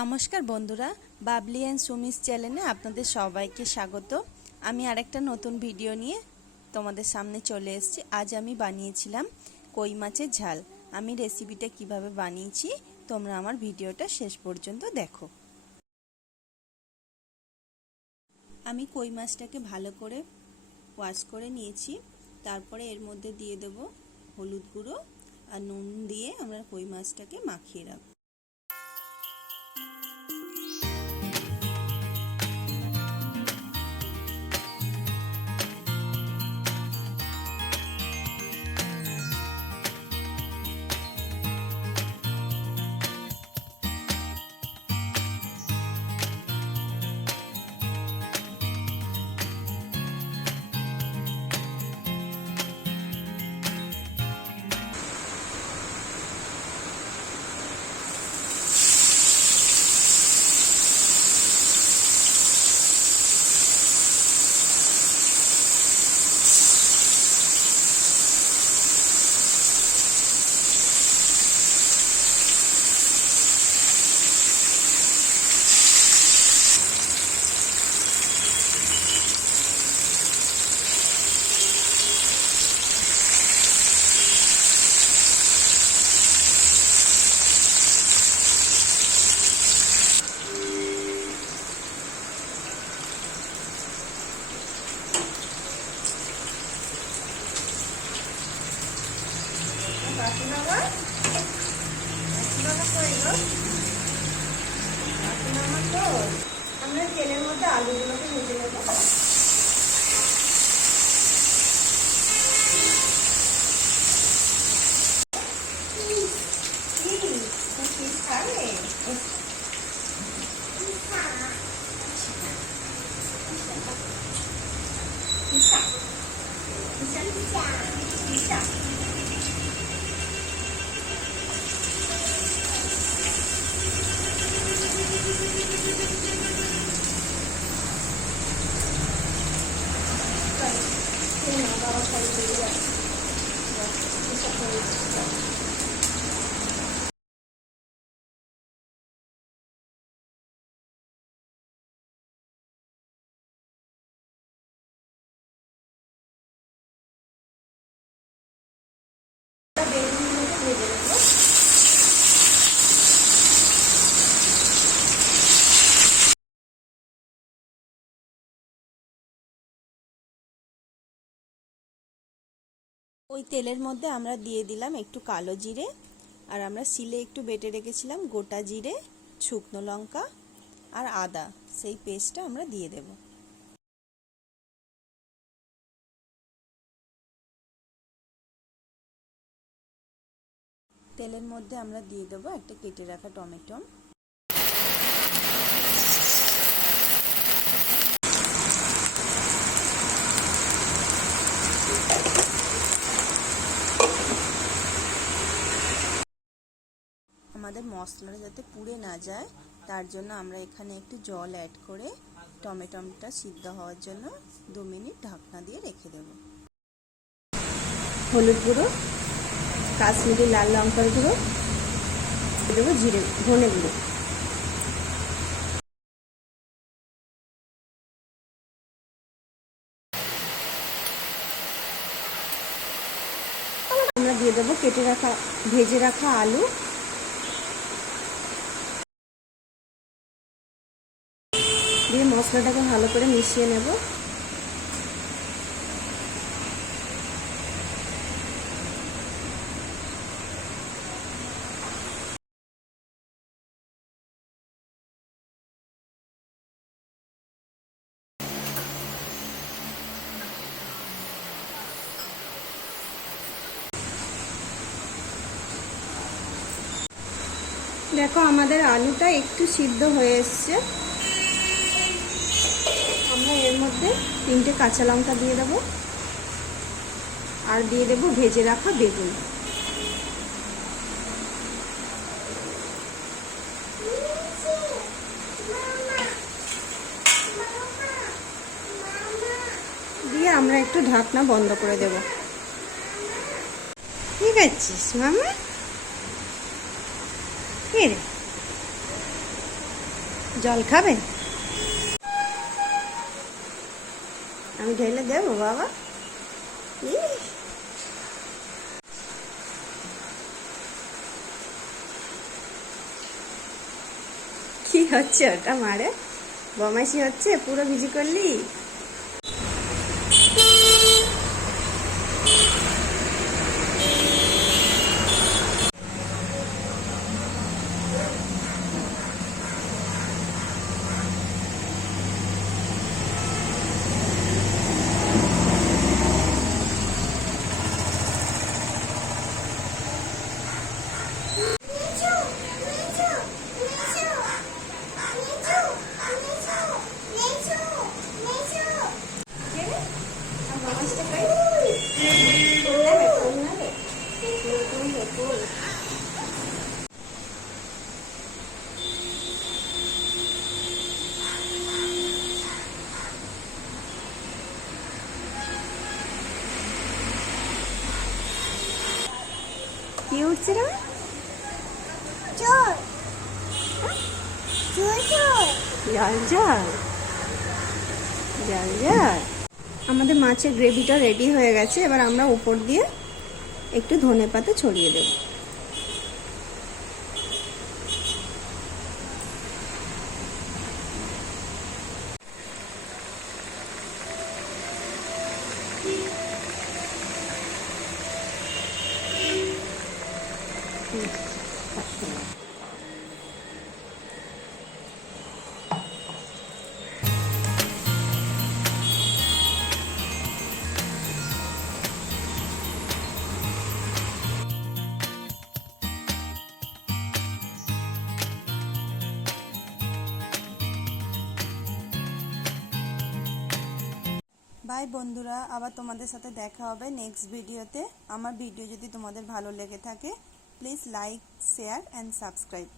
নমস্কার বন্ধুরা, বাবলি অ্যান্ড সুমিস চ্যানেলে আপনাদের সবাইকে স্বাগত। আমি আরেকটা নতুন ভিডিও নিয়ে তোমাদের সামনে চলে এসেছি। আজ আমি বানিয়েছিলাম কই মাছের ঝাল। আমি রেসিপিটা কিভাবে বানিয়েছি তোমরা আমার ভিডিওটা শেষ পর্যন্ত দেখো। আমি কই মাছটাকে ভালো করে ওয়াশ করে নিয়েছি। তারপরে এর মধ্যে দিয়ে দেব হলুদ গুঁড়ো আর নুন দিয়ে আমরা কই মাছটাকে মাখিয়ে রাখবো। আমরা তেলের মধ্যে আলুগুলোকে ভেজে নেব। ওই তেলের মধ্যে আমরা দিয়ে দিলাম একটু কালো জিরে, আর আমরা শিলে একটু বেটে রেখেছিলাম গোটা জিরে, শুকনো লঙ্কা আর আদা, সেই পেস্টটা আমরা দিয়ে দেব। তেলের মধ্যে আমরা দিয়ে দেব একটা কেটে রাখা টমেটো। আমাদের মশলাটা যাতে পুড়ে না যায় তার জন্য আমরা এখানে একটু জল অ্যাড করে টমেটোটা সিদ্ধ হওয়ার জন্য 2 মিনিট ঢাকনা দিয়ে রেখে দেব। হলুদ গুঁড়ো, কাশ্মীরি লাল লঙ্কার গুঁড়ো দেবো, জিরে ধনে গুঁড়ো। আমরা দিয়ে দেবো ভেজে রাখা আলু, দিয়ে মশলাটাকে ভালো করে মিশিয়ে নেব। দেখো আমাদের আলুটা একটু সিদ্ধ হয়ে এসছে। আমরা এর মধ্যে 3টে কাঁচা লঙ্কা দিয়ে দেব আর দিয়ে দেব ভেজে রাখা বেগুন। দিয়ে আমরা একটু ঢাকনা বন্ধ করে দেব। ঠিক আছে মামা? কে রে? জল খাবে? আমি ঢেলে দেবো বাবা? কি হচ্ছে ওটা মারে? বমাইশি হচ্ছে? পুরো ভিজি করলি? কি উঠছে রে? জল জল। আমাদের মাছের গ্রেভিটা রেডি হয়ে গেছে। এবার আমরা উপর দিয়ে একটু ধনেপাতা ছড়িয়ে দেব। বাই বন্ধুরা, আবার তোমাদের সাথে দেখা হবে নেক্সট ভিডিওতে। আমার ভিডিও যদি তোমাদের ভালো লেগে থাকে, please like, share and subscribe.